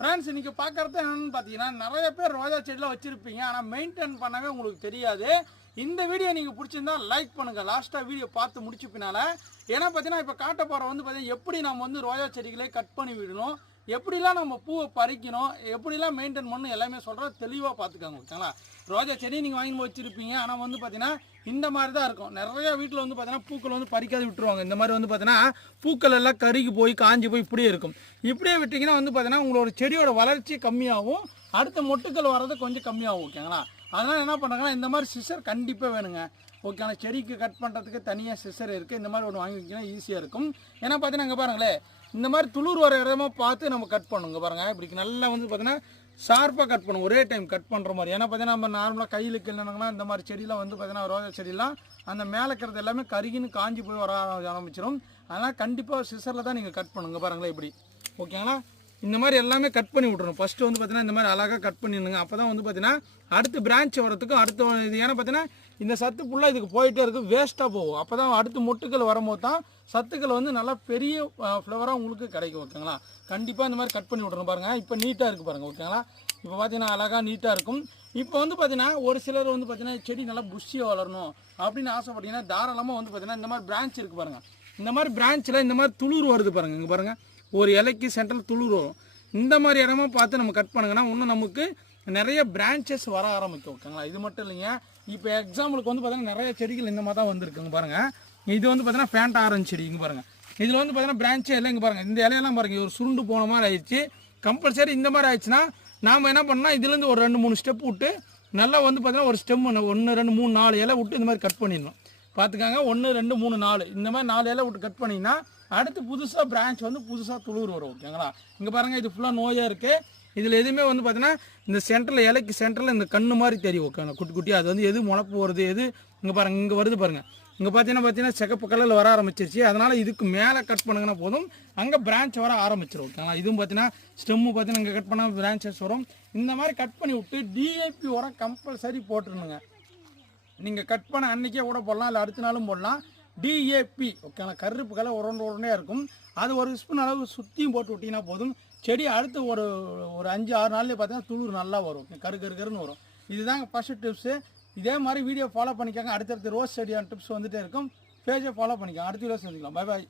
Friends இன்னைக்கு பார்க்குறது என்னென்னு பார்த்தீங்கன்னா நிறைய பேர் ரோஜா செடியில் வச்சுருப்பீங்க, ஆனால் மெயின்டைன் பண்ணவே உங்களுக்கு தெரியாது. இந்த வீடியோ நீங்கள் பிடிச்சிருந்தா லைக் பண்ணுங்கள், லாஸ்ட்டாக வீடியோ பார்த்து முடிச்ச பின்னால். ஏன்னா பார்த்தீங்கன்னா இப்போ காட்ட போகிற பார்த்தீங்கன்னா எப்படி நம்ம ரோஜா செடிகளே கட் பண்ணி விடணும், எப்படிலாம் நம்ம பூவை பறிக்கணும், எப்படிலாம் மெயின்டைன் பண்ணணும் எல்லாமே சொல்கிறோம். தெளிவாக பார்த்துக்காங்க ஓகேங்களா. ரோஜா செடி நீங்கள் வாங்கி வச்சுருப்பீங்க, ஆனால் பார்த்தீங்கன்னா இந்த மாதிரி தான் இருக்கும். நிறைய வீட்டில் பார்த்தீங்கன்னா பூக்கள் பறிக்காது விட்டுருவாங்க. இந்த மாதிரி பார்த்தீங்கன்னா பூக்கள் எல்லாம் கருகி போய் காஞ்சி போய் இப்படியே இருக்கும். இப்படியே விட்டிங்கன்னா பார்த்தீங்கன்னா உங்களோட செடியோட வளர்ச்சி கம்மியாகும், அடுத்த மொட்டுக்கள் வர்றது கொஞ்சம் கம்மியாகும் ஓகேங்களா. அதனால் என்ன பண்ணுறாங்கன்னா இந்த மாதிரி சிசர் கண்டிப்பாக வேணுங்க ஓகேங்களா. செடிக்கு கட் பண்ணுறதுக்கு தனியாக சிசர் இருக்குது, இந்த மாதிரி ஒன்று வாங்கி வைக்கினா ஈஸியாக இருக்கும். ஏன்னா பார்த்தீங்கன்னா இங்கே பாருங்களேன், இந்த மாதிரி துளிர் வர இடமா பார்த்து நம்ம கட் பண்ணுங்க பாருங்கள். இப்படி நல்லா பார்த்தீங்கன்னா ஷார்ப்பாக கட் பண்ணும், ஒரே டைம் கட் பண்ணுற மாதிரி. ஏன்னா பார்த்தீங்கன்னா நம்ம நார்மலாக கையில் இல்லைனாங்கன்னா இந்த மாதிரி செடியெலாம் பார்த்தீங்கன்னா ரோஜா செடியெலாம் அந்த மேலே இருக்கிறது எல்லாமே கருகின்னு காஞ்சி போய் வர ஆரம்பிச்சிடும். அதனால் கண்டிப்பாக சிசரில் தான் நீங்கள் கட் பண்ணுங்க பாருங்களேன் இப்படி ஓகேங்களா. இந்த மாதிரி எல்லாமே கட் பண்ணி விட்றணும். ஃபஸ்ட்டு பார்த்தீங்கன்னா இந்த மாதிரி அழகாக கட் பண்ணிடுங்க. அப்போ தான் பார்த்தீங்கன்னா அடுத்து பிரான்ச் வரத்துக்கும் அடுத்து இது, ஏன்னா பார்த்தீங்கன்னா இந்த சத்து ஃபுல்லாக இதுக்கு போயிட்டே இருக்குது, வேஸ்ட்டாக போகும். அப்போ தான் அடுத்து மொட்டுக்கள் வரும்போது தான் சத்துக்கள் நல்லா பெரிய ஃப்ளவராக உங்களுக்கு கிடைக்கும் ஓகேங்களா. கண்டிப்பாக இந்த மாதிரி கட் பண்ணி விட்றணும் பாருங்கள். இப்போ நீட்டாக இருக்குது பாருங்கள் ஓகேங்களா. இப்போ பார்த்தீங்கன்னா அழகாக நீட்டாக இருக்கும். இப்போ பார்த்தீங்கன்னா ஒரு சிலர் பார்த்தீங்கன்னா செடி நல்லா புஷ்ஷியாக வளரணும் அப்படின்னு ஆசைப்பட்டீங்கன்னா தாராளமாக பார்த்தீங்கன்னா இந்த மாதிரி பிரான்ச் இருக்குது பாருங்கள். இந்த மாதிரி பிரான்ச்சில் இந்த மாதிரி துளிர் வருது பாருங்கள். இங்கே பாருங்கள், ஒரு இலைக்கு சென்டரில் துளிர் வரும். இந்த மாதிரி இடமா பார்த்து நம்ம கட் பண்ணுங்கன்னா இன்னும் நமக்கு நிறைய பிரான்ச்சஸ் வர ஆரம்பிக்கும் ஓகேங்களா. இது மட்டும் இல்லைங்க, இப்போ எக்ஸாம்பிளுக்கு பார்த்தீங்கன்னா நிறைய செடிகள் இந்த மாதிரி தான் வந்திருக்குங்க பாருங்கள். இது பார்த்தீங்கன்னா ஃபேண்டா ஆரஞ்சு செடி இங்கே பாருங்கள். இதில் பார்த்தீங்கன்னா பிரான்ச்சே இல்லை. இங்கே பாருங்கள், இந்த இலையெல்லாம் பாருங்கள் ஒரு சுருண்டு போன மாதிரி ஆயிடுச்சு. கம்பல்சரி இந்த மாதிரி ஆயிடுச்சுன்னா நாம் என்ன பண்ணால் இதுலேருந்து ஒரு 2-3 ஸ்டெப் விட்டு நல்லா பார்த்தீங்கன்னா ஒரு ஸ்டெம் 1 2 3 4 இலை விட்டு இந்த மாதிரி கட் பண்ணிடணும். பார்த்துக்காங்க, 1 2 3 4 இந்த மாதிரி 4 இலை விட்டு கட் பண்ணிங்கன்னா அடுத்து புதுசாக பிரான்ச் புதுசாக துளிர் வரும் ஓகேங்களா. இங்கே பாருங்கள், இது ஃபுல்லாக நோயாக இருக்குது. இதில் எதுவுமே பார்த்தீங்கன்னா இந்த சென்டரில் இலைக்கு சென்டரில் இந்த கண்ணு மாதிரி தெரியும் ஓகேங்களா, குட்டி குட்டி. அது எது முளைப்பு வருது எது இங்கே பாருங்கள், இங்கே வருது பாருங்கள். இங்கே பார்த்தீங்கன்னா சிகப்பு கலரில் வர ஆரம்பிச்சிருச்சு. அதனால் இதுக்கு மேலே கட் பண்ணுங்கன்னா போதும், அங்கே பிரான்ச் வர ஆரம்பிச்சிடும் ஓகேங்களா. இதுவும் பார்த்தீங்கன்னா ஸ்டெம்மு பார்த்தீங்கன்னா இங்கே கட் பண்ணால் பிரான்ச்சஸ் வரும். இந்த மாதிரி கட் பண்ணி விட்டு டிஏபி உரம் கம்பல்சரி போட்டுருணுங்க. நீங்கள் கட் பண்ண அன்றைக்கே கூட போடலாம், இல்லை அடுத்த நாளும் போடலாம். டிஏபி ஓகேங்களா, கருப்பு கலர் உருண்டையாக இருக்கும். அது ஒரு ஸ்பூன் அளவு சுற்றியும் போட்டு விட்டிங்கன்னா போதும், செடி அடுத்து ஒரு 5-6 நாள்லேயே பார்த்தீங்கன்னா துளிர் நல்லா வரும், கருன்னு வரும். இதுதாங்க ஃபஸ்ட்டு டிப்ஸு. இதே மாதிரி வீடியோ ஃபாலோ பண்ணிக்காங்க. அடுத்தடுத்து ரோஸ் செடியான டிப்ஸ் வந்துகிட்டே இருக்கும். பேஜை ஃபாலோ பண்ணிக்காங்க. அடுத்த வீடியோ சந்திக்கலாம். Bye bye.